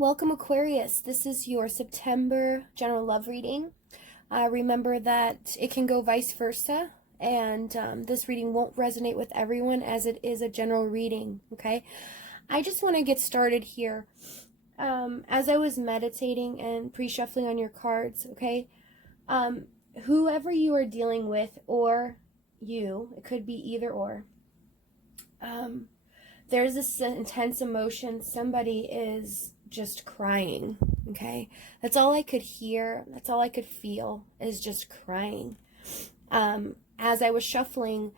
Welcome, Aquarius. This is your September general love reading. Remember that it can go vice versa, and this reading won't resonate with everyone as it is a general reading, okay? I just want to get started here. As I was meditating and pre-shuffling on your cards, okay, whoever you are dealing with, or you, it could be either or, there's this intense emotion. Somebody is just crying, okay? That's all I could hear. That's all I could feel is just crying. As I was shuffling,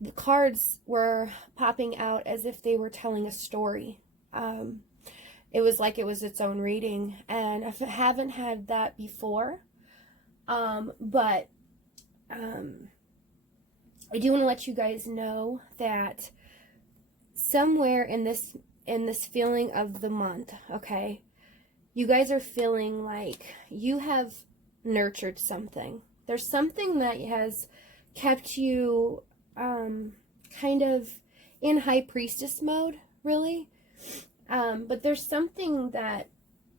the cards were popping out as if they were telling a story. It was like it was its own reading, and I haven't had that before. But I do want to let you guys know that somewhere in this feeling of the month, okay, you guys are feeling like you have nurtured something. There's something that has kept you kind of in high priestess mode, really. But there's something that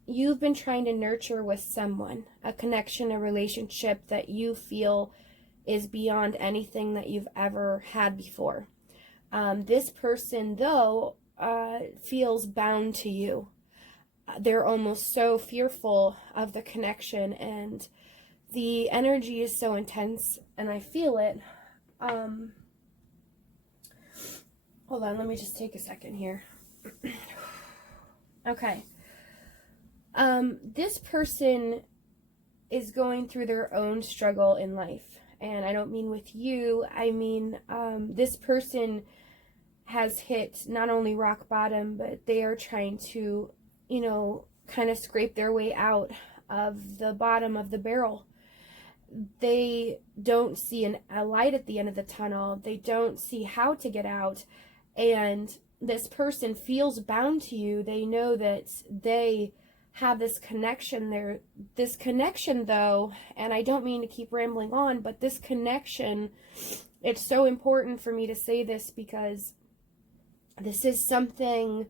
you've been trying to nurture with someone, a connection, a relationship that you feel is beyond anything that you've ever had before. This person, though, feels bound to you. They're almost so fearful of the connection, and the energy is so intense, and I feel it. Hold on, let me just take a second here. Okay. This person is going through their own struggle in life, and I don't mean with you. I mean, this person has hit not only rock bottom, but they are trying to, kind of scrape their way out of the bottom of the barrel. They don't see a light at the end of the tunnel. They don't see how to get out. And this person feels bound to you. They know that they have this connection. This connection, though, and I don't mean to keep rambling on, but this connection, it's so important for me to say this because this is something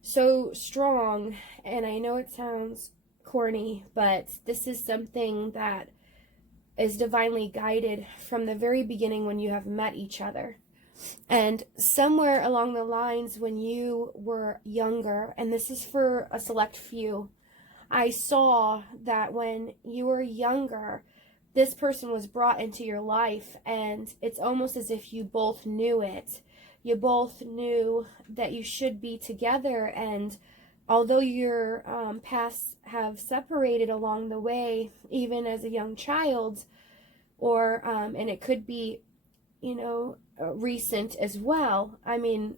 so strong, and I know it sounds corny, but this is something that is divinely guided from the very beginning when you have met each other. And somewhere along the lines when you were younger, and this is for a select few, I saw that when you were younger, this person was brought into your life, and it's almost as if you both knew it. You both knew that you should be together, and although your paths have separated along the way, even as a young child, or and it could be, recent as well. I mean,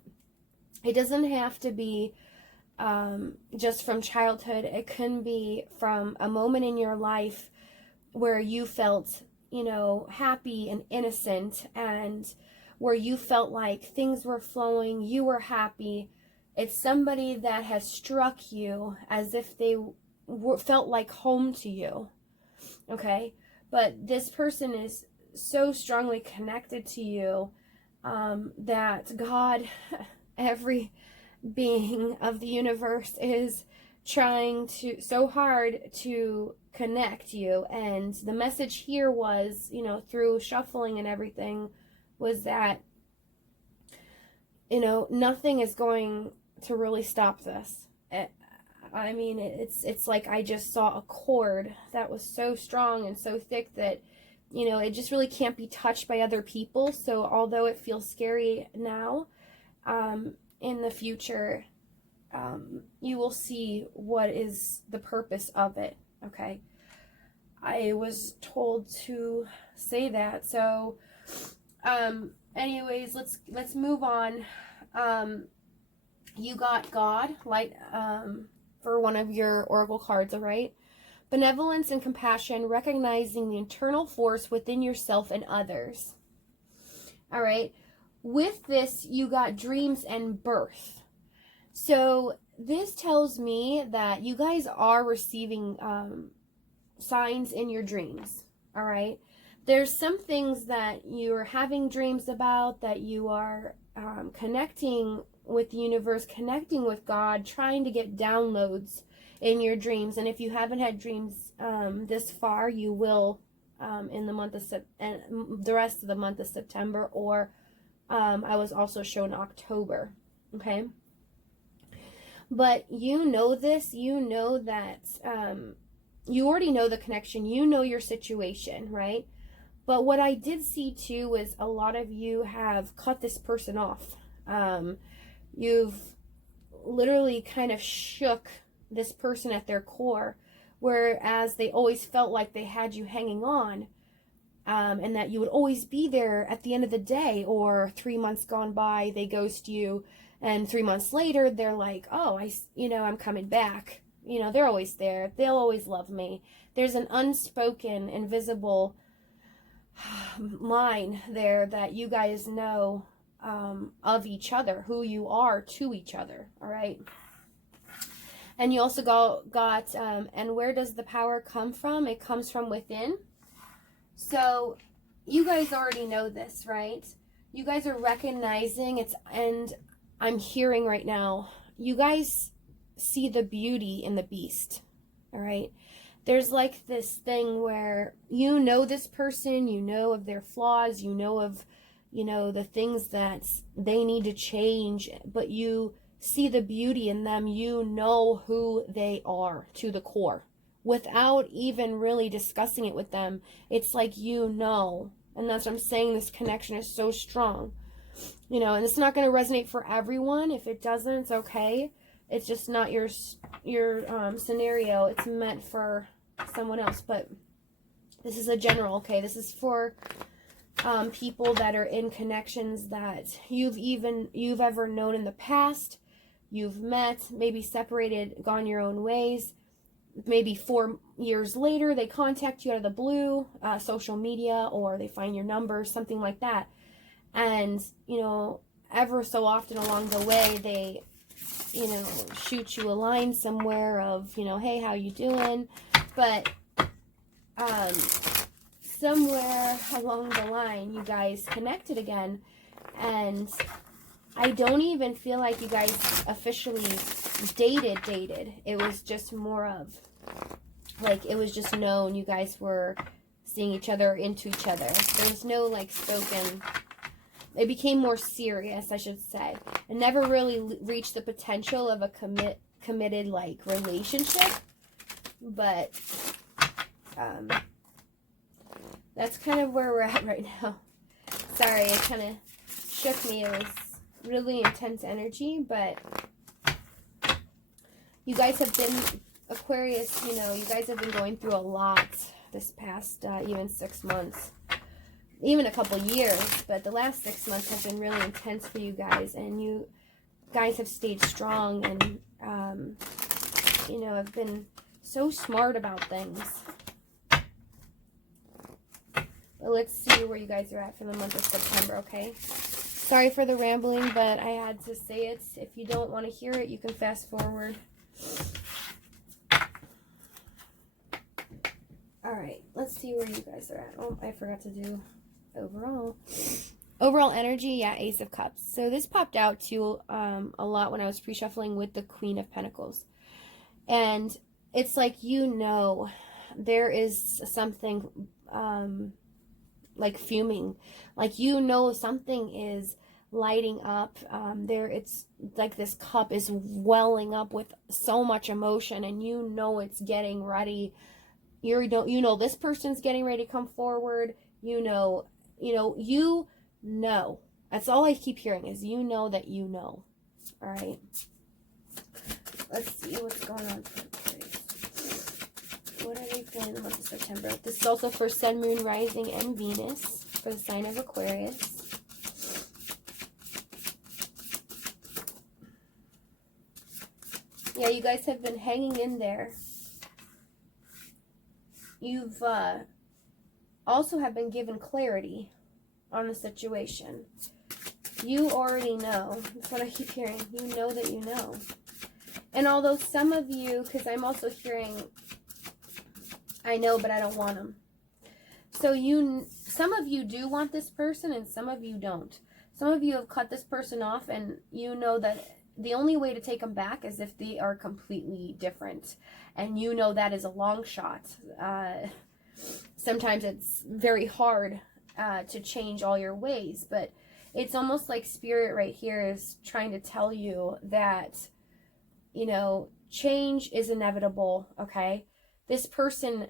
it doesn't have to be just from childhood. It can be from a moment in your life where you felt, happy and innocent, and where you felt like things were flowing, you were happy. It's somebody that has struck you as if they felt like home to you, okay? But this person is so strongly connected to you that God, every being of the universe, is trying so hard to connect you. And the message here was, through shuffling and everything, was that, nothing is going to really stop this. I mean, it's like I just saw a cord that was so strong and so thick that, it just really can't be touched by other people. So although it feels scary now, in the future, you will see what is the purpose of it, okay? I was told to say that. So anyways, let's move on. You got God, light, for one of your oracle cards, all right? Benevolence and compassion, recognizing the internal force within yourself and others. All right? With this, you got dreams and birth. So this tells me that you guys are receiving signs in your dreams, all right? There's some things that you're having dreams about, that you are connecting with the universe, connecting with God, trying to get downloads in your dreams. And if you haven't had dreams this far, you will in the month of the rest of the month of September, or I was also shown October. Okay. But you know this, you know that you already know the connection, you know your situation, right? But what I did see too was a lot of you have cut this person off. You've literally kind of shook this person at their core, whereas they always felt like they had you hanging on, and that you would always be there at the end of the day, or 3 months gone by, they ghost you, and 3 months later, they're like, oh, I'm coming back. They're always there. They'll always love me. There's an unspoken, invisible line there that you guys know of each other, who you are to each other, all right? And you also got and where does the power come from? It comes from within. So you guys already know this, right? You guys are recognizing it's, and I'm hearing right now, you guys see the beauty in the beast, all right? There's like this thing where you know this person, you know of their flaws, you know of, the things that they need to change, but you see the beauty in them. You know who they are to the core without even really discussing it with them. It's like, and that's what I'm saying, this connection is so strong, and it's not going to resonate for everyone. If it doesn't, it's okay. It's just not your scenario. It's meant for someone else, but this is a general, okay? This is for people that are in connections that you've ever known in the past. You've met, maybe separated, gone your own ways. Maybe 4 years later, they contact you out of the blue, social media, or they find your number, something like that. And, ever so often along the way, they, shoot you a line somewhere of, hey, how you doing? But somewhere along the line, you guys connected again. And I don't even feel like you guys officially dated. It was just more of, like, it was just known you guys were seeing each other, into each other. There was no, like, spoken. It became more serious, I should say. It never really reached the potential of a committed, like, relationship. But that's kind of where we're at right now. Sorry, it kind of shook me. It was really intense energy, but you guys have been, Aquarius, you guys have been going through a lot this past even 6 months, even a couple years, but the last 6 months have been really intense for you guys, and you guys have stayed strong and, have been so smart about things. But let's see where you guys are at for the month of September, okay? Sorry for the rambling, but I had to say it. If you don't want to hear it, you can fast forward. Alright, let's see where you guys are at. Oh, I forgot to do overall. Overall energy, yeah, Ace of Cups. So this popped out too a lot when I was pre-shuffling with the Queen of Pentacles. And it's like, there is something like fuming. Like, something is lighting up. It's like this cup is welling up with so much emotion, and it's getting ready. This person's getting ready to come forward. That's all I keep hearing is that all right. Let's see what's going on for Aquarius. What are they feeling in the month of September? This is also for Sun, Moon, Rising, and Venus for the sign of Aquarius. Yeah, you guys have been hanging in there. You've also have been given clarity on the situation. You already know. That's what I keep hearing. You know that you know. And although some of you, because I'm also hearing, I know, but I don't want them. So some of you do want this person and some of you don't. Some of you have cut this person off, and you know that the only way to take them back is if they are completely different. And you know that is a long shot. Sometimes it's very hard to change all your ways, but it's almost like Spirit right here is trying to tell you that, you know, change is inevitable, okay? This person,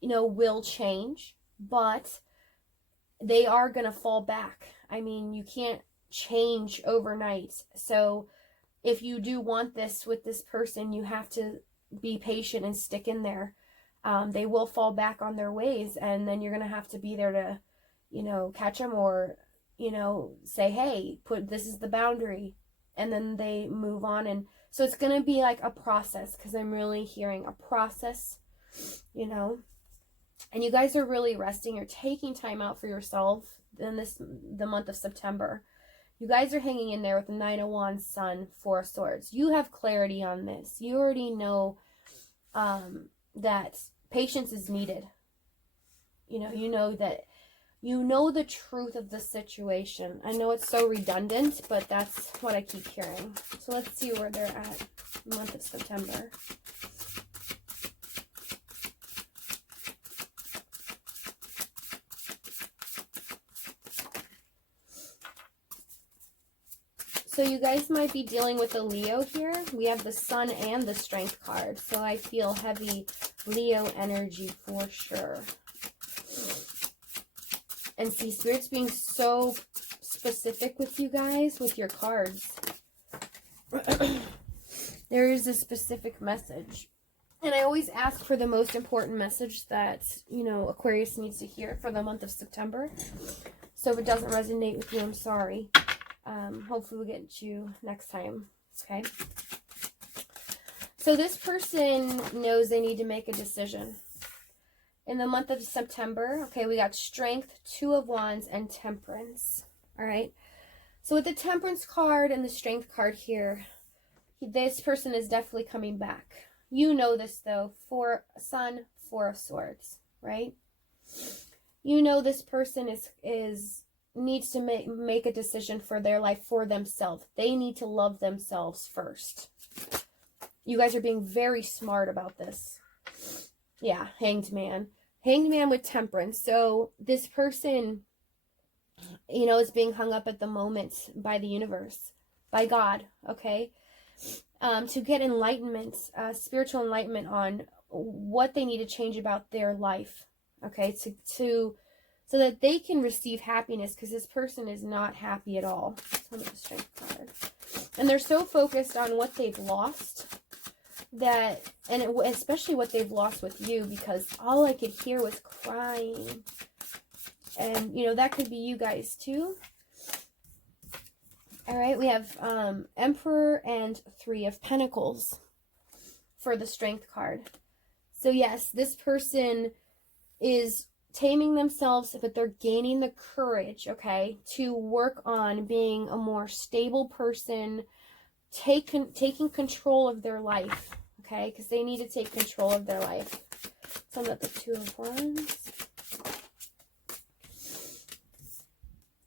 you know, will change, but they are going to fall back. I mean, you can't change overnight. So if you do want this with this person, you have to be patient and stick in there. They will fall back on their ways, and then you're going to have to be there to, you know, catch them, or, you know, say, hey, this is the boundary, and then they move on. And so it's going to be like a process, because I'm really hearing a process, you know. And you guys are really resting. You're taking time out for yourself in the month of September. You guys are hanging in there with the Nine of Wands, Sun, Four of Swords. You have clarity on this. You already know that patience is needed. You know the truth of the situation. I know it's so redundant, but that's what I keep hearing. So let's see where they're at in the month of September. So you guys might be dealing with a Leo here. We have the Sun and the Strength card. So I feel heavy Leo energy for sure. And see, Spirit's being so specific with you guys, with your cards. There is a specific message. And I always ask for the most important message that, you know, Aquarius needs to hear for the month of September. So if it doesn't resonate with you, I'm sorry. Hopefully we'll get you next time, okay? So this person knows they need to make a decision. In the month of September, okay, we got Strength, Two of Wands, and Temperance, all right? So with the Temperance card and the Strength card here, this person is definitely coming back. You know this, though. Sun, Four of Swords, right? You know this person needs to make a decision for their life, for themselves. They need to love themselves first. You guys are being very smart about this. Yeah, Hanged Man. Hanged Man with Temperance. So this person, you know, is being hung up at the moment by the universe, by God, okay? To get enlightenment, spiritual enlightenment on what they need to change about their life, okay? So that they can receive happiness, because this person is not happy at all. Tell me the Strength card. And they're so focused on what they've lost, especially what they've lost with you, because all I could hear was crying. And, you know, that could be you guys too. All right, we have Emperor and Three of Pentacles for the Strength card. So yes, this person is taming themselves, but they're gaining the courage, okay, to work on being a more stable person, taking control of their life, okay, because they need to take control of their life. So I'm at the Two of Wands.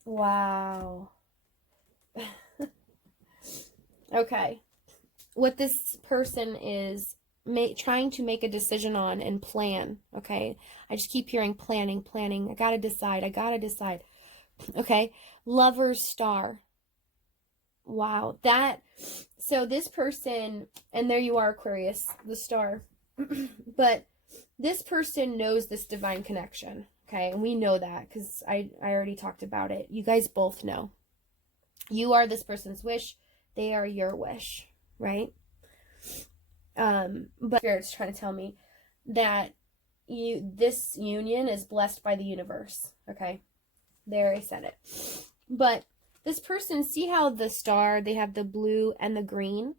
Wow. Okay. What this person is trying to make a decision on and plan, okay? I just keep hearing planning. I gotta decide. Okay? Lover's Star. Wow. So this person, and there you are, Aquarius, the star. But this person knows this divine connection, okay? And we know that because I already talked about it. You guys both know. You are this person's wish. They are your wish, right? But Spirit's trying to tell me that this union is blessed by the universe, okay? There, I said it. But this person, see how the star, they have the blue and the green?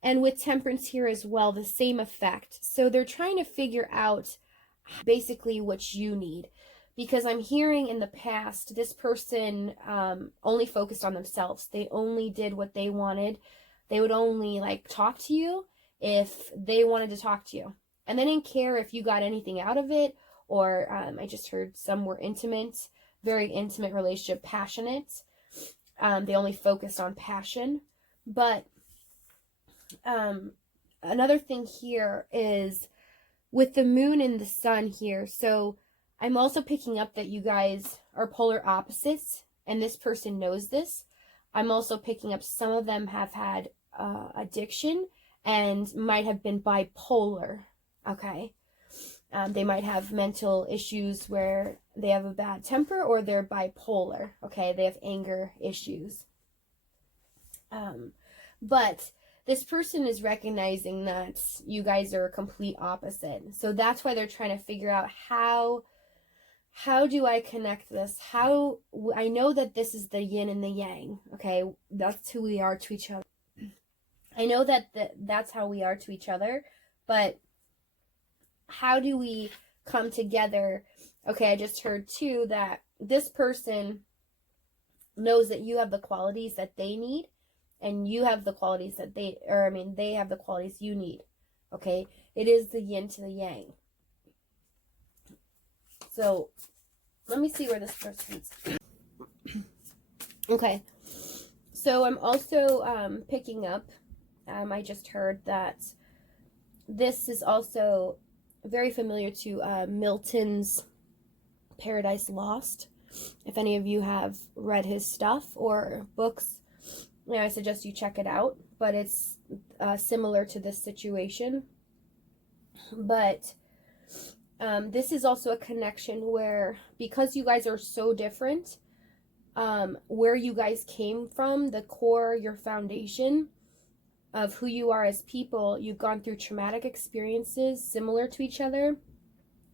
And with Temperance here as well, the same effect. So they're trying to figure out basically what you need. Because I'm hearing in the past, this person only focused on themselves. They only did what they wanted. They would only, talk to you if they wanted to talk to you. And they didn't care if you got anything out of it, or I just heard some were intimate, very intimate relationship, passionate. They only focused on passion. But another thing here is with the moon and the sun here. So I'm also picking up that you guys are polar opposites, and this person knows this. I'm also picking up some of them have had addiction and might have been bipolar, okay? They might have mental issues where they have a bad temper, or they're bipolar, okay? They have anger issues. But this person is recognizing that you guys are a complete opposite. So that's why they're trying to figure out how do I connect this? How, I know that this is the yin and the yang, okay? That's who we are to each other. I know that that's how we are to each other, but how do we come together? Okay, I just heard too that this person knows that you have the qualities that they need, and you have the qualities that they have the qualities you need. Okay, it is the yin to the yang. So let me see where this person's. Okay, so I'm also picking up, I just heard that this is also very familiar to Milton's Paradise Lost. If any of you have read his stuff or books, I suggest you check it out. But it's similar to this situation. But this is also a connection where, because you guys are so different, where you guys came from, the core, your foundation of who you are as people, you've gone through traumatic experiences similar to each other.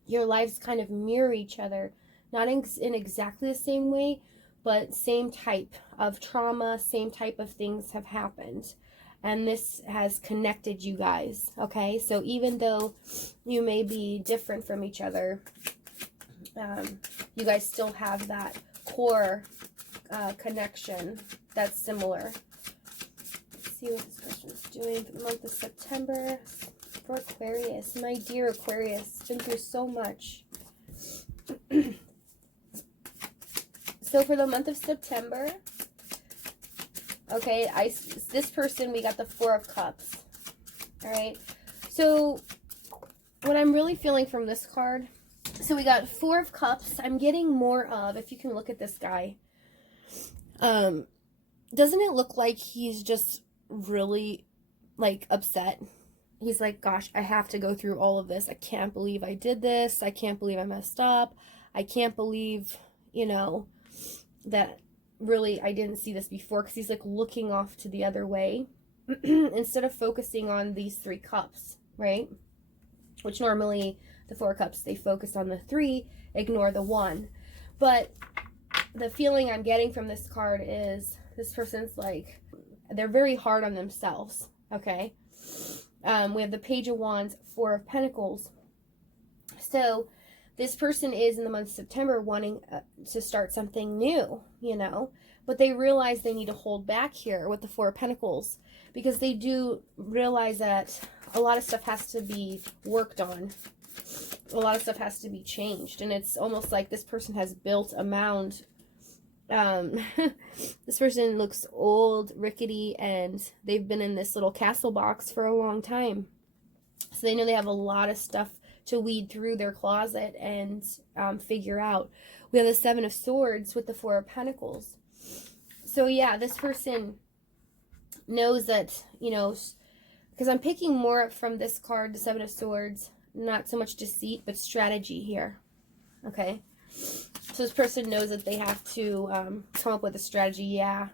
Your lives kind of mirror each other, not in exactly the same way, but same type of trauma, same type of things have happened. And this has connected you guys, okay? So even though you may be different from each other, you guys still have that core connection that's similar. Let's see what this person is doing for the month of September for Aquarius. My dear Aquarius, been through so much. So for the month of September, okay, this person, we got the Four of Cups. All right. So what I'm really feeling from this card, so we got Four of Cups. I'm getting more of, if you can look at this guy, doesn't it look like he's just really like upset? He's like, gosh, I have to go through all of this. I can't believe I did this. I can't believe I messed up. I can't believe, that really I didn't see this before, because he's like looking off to the other way instead of focusing on these three cups, right? Which normally the Four Cups, they focus on the three, ignore the one. But the feeling I'm getting from this card is this person's like, they're very hard on themselves, okay? We have the Page of Wands, Four of Pentacles. So this person is in the month of September wanting to start something new, but they realize they need to hold back here with the Four of Pentacles, because they do realize that a lot of stuff has to be worked on. A lot of stuff has to be changed. And it's almost like this person has built a mound. This person looks old, rickety, and they've been in this little castle box for a long time. So they know they have a lot of stuff to weed through their closet and figure out. We have the Seven of Swords with the Four of Pentacles. So yeah, this person knows that, because I'm picking more from this card, the Seven of Swords, not so much deceit, but strategy here, okay? So this person knows that they have to come up with a strategy. Yeah,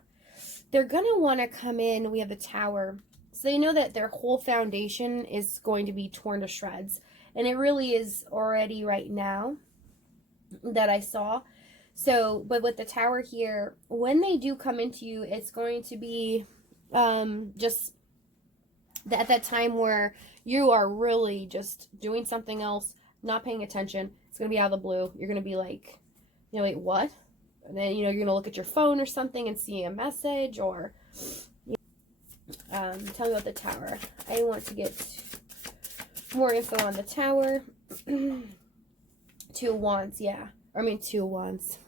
they're going to want to come in. We have the Tower. So they know that their whole foundation is going to be torn to shreds. And it really is already right now that I saw. So, but with the Tower here, when they do come into you, it's going to be just at that time where you are really just doing something else, not paying attention. It's going to be out of the blue. You're going to be like, wait, what? And then, you're going to look at your phone or something and see a message, or tell me about the Tower. I want to get more info on the Tower. Two of Wands, yeah. Two of Wands.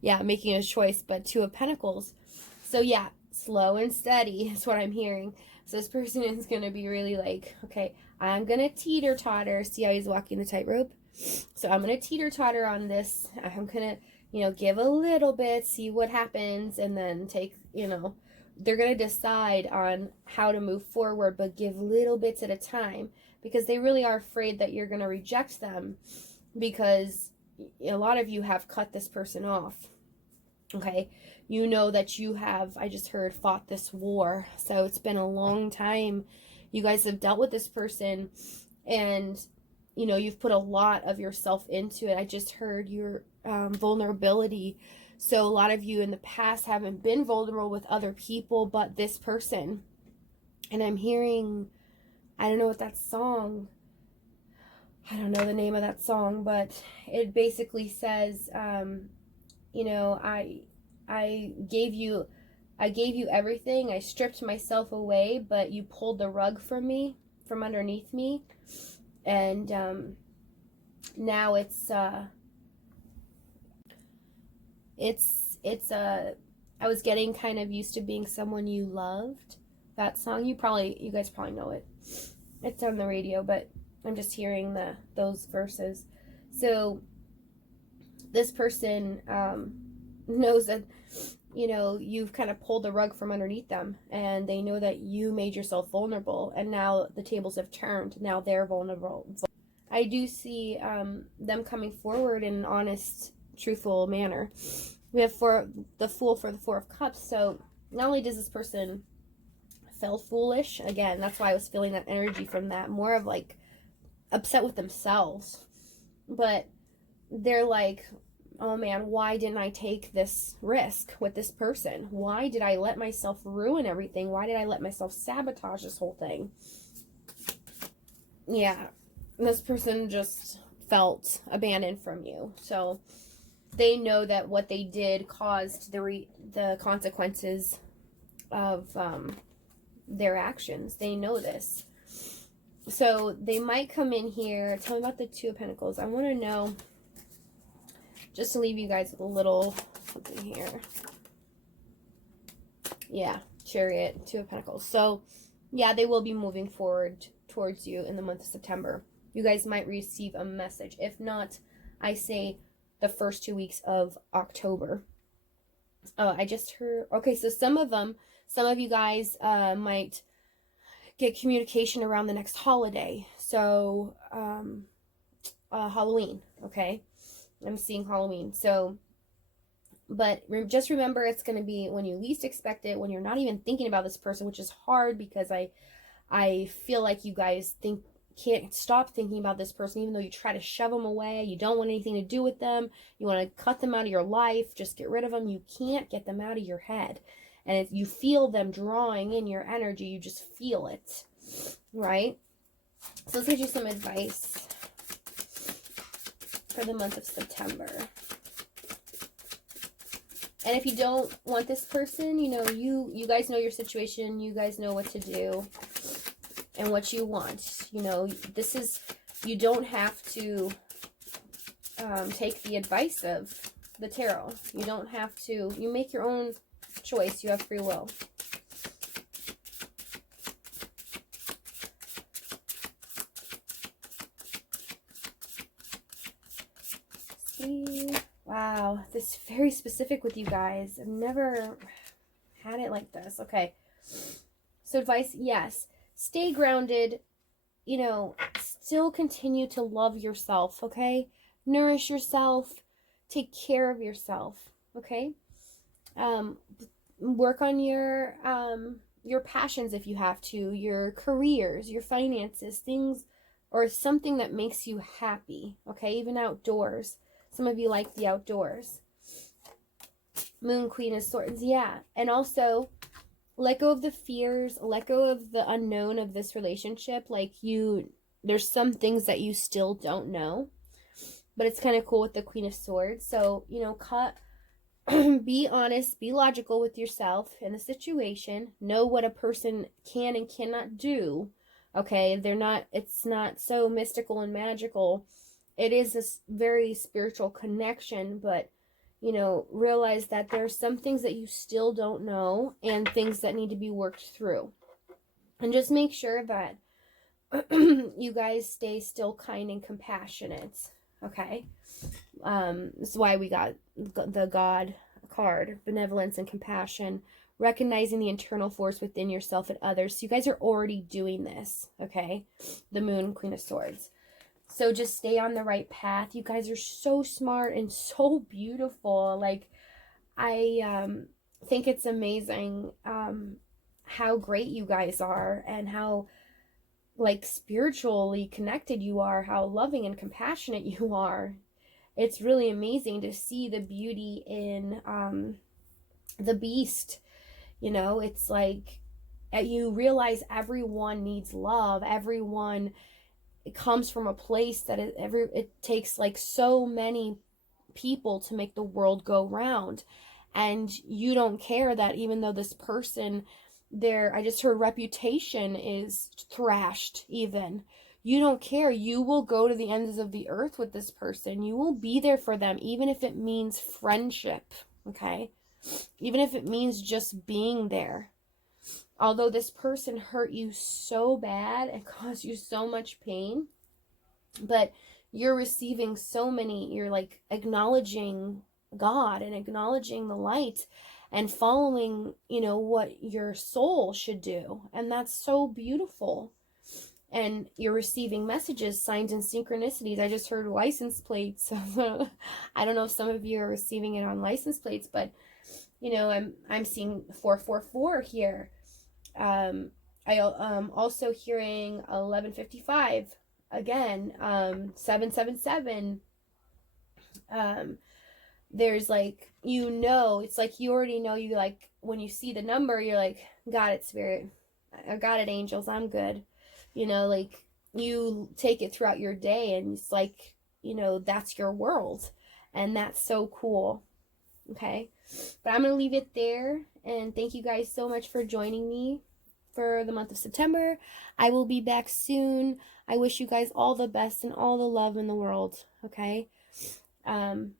Yeah, making a choice, but Two of Pentacles. So yeah, slow and steady is what I'm hearing. So this person is going to be really like, okay, I'm going to teeter-totter. See how he's walking the tightrope? So I'm going to teeter-totter on this. I'm going to, give a little bit, see what happens, and then take, they're going to decide on how to move forward, but give little bits at a time, because they really are afraid that you're going to reject them, because a lot of you have cut this person off. Okay, you know that you have, I just heard, fought this war. So it's been a long time. You guys have dealt with this person, and you've put a lot of yourself into it. I just heard your vulnerability. So a lot of you in the past haven't been vulnerable with other people, but this person. And I'm hearing, I don't know what that song, I don't know the name of that song, but it basically says, I gave you everything. I stripped myself away, but you pulled the rug from underneath me. And now I was getting kind of used to being someone you loved. That song, you guys probably know it. It's on the radio, but I'm just hearing those verses. So this person knows that you've kind of pulled the rug from underneath them, and they know that you made yourself vulnerable, and now the tables have turned. Now they're vulnerable. I do see them coming forward in an honest, truthful manner. We have the Fool for the Four of Cups. So not only does this person feel foolish, again, that's why I was feeling that energy from that, more of like upset with themselves, but they're like, oh man, why didn't I take this risk with this person? Why did I let myself ruin everything? Why did I let myself sabotage this whole thing? Yeah, this person just felt abandoned from you. So they know that what they did caused the consequences of their actions. They know this. So they might come in here. Tell me about the Two of Pentacles. I want to know, just to leave you guys with a little something here. Yeah, Chariot, Two of Pentacles. So, yeah, they will be moving forward towards you in the month of September. You guys might receive a message. If not, I say the first 2 weeks of October. I just heard, okay, so some of you guys might get communication around the next holiday. So, Halloween, okay? I'm seeing Halloween. So, but just remember, it's going to be when you least expect it, when you're not even thinking about this person, which is hard, because I feel like you guys can't stop thinking about this person, even though you try to shove them away. You don't want anything to do with them. You want to cut them out of your life. Just get rid of them. You can't get them out of your head. And if you feel them drawing in your energy, you just feel it, right? So let's get you some advice for the month of September. And if you don't want this person, you guys know your situation. You guys know what to do and what you want. You don't have to take the advice of the tarot. You don't have to. You make your own choice. You have free will. Wow, this is very specific with you guys. I've never had it like this. Okay. So advice, yes. Stay grounded. Still continue to love yourself, okay? Nourish yourself. Take care of yourself, okay? Work on your passions if you have to, your careers, your finances, things, or something that makes you happy, okay? Even outdoors. Some of you like the outdoors. Moon, Queen of Swords, yeah. And also, let go of the fears, let go of the unknown of this relationship. Like there's some things that you still don't know, but it's kind of cool with the Queen of Swords. So, be honest, be logical with yourself in the situation. Know what a person can and cannot do, okay? It's not so mystical and magical. It is a very spiritual connection, but you know, realize that there's some things that you still don't know and things that need to be worked through. And just make sure that you guys stay still, kind, and compassionate. Okay? This is why we got the God card, benevolence and compassion, recognizing the internal force within yourself and others. So you guys are already doing this, okay? The Moon, Queen of Swords. So just stay on the right path. You guys are so smart and so beautiful. Like, I think it's amazing how great you guys are and how, like, spiritually connected you are, how loving and compassionate you are. It's really amazing to see the beauty in the beast. You know, it's like you realize everyone needs love. Everyone, it comes from a place that it takes like so many people to make the world go round. And you don't care that even though this person, I just heard reputation is thrashed even. You don't care. You will go to the ends of the earth with this person. You will be there for them, even if it means friendship, okay? Even if it means just being there. Although this person hurt you so bad and caused you so much pain, but you're receiving so many, you're like acknowledging God and acknowledging the light and following, you know, what your soul should do. And that's so beautiful. And you're receiving messages, signs, and synchronicities. I just heard license plates. I don't know if some of you are receiving it on license plates, but you know, I'm seeing 444 here. I also hearing 1155 again. 777. There's like, you know, it's like you already know. You like when you see the number, you're like, got it, spirit. I got it, angels. I'm good. You know, like you take it throughout your day, and it's like, you know, that's your world, and that's so cool. Okay, but I'm gonna leave it there, and thank you guys so much for joining me for the month of September. I will be back soon. I wish you guys all the best and all the love in the world, okay? And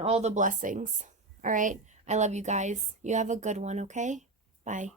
all the blessings. All right, I love you guys. You have a good one, okay? Bye.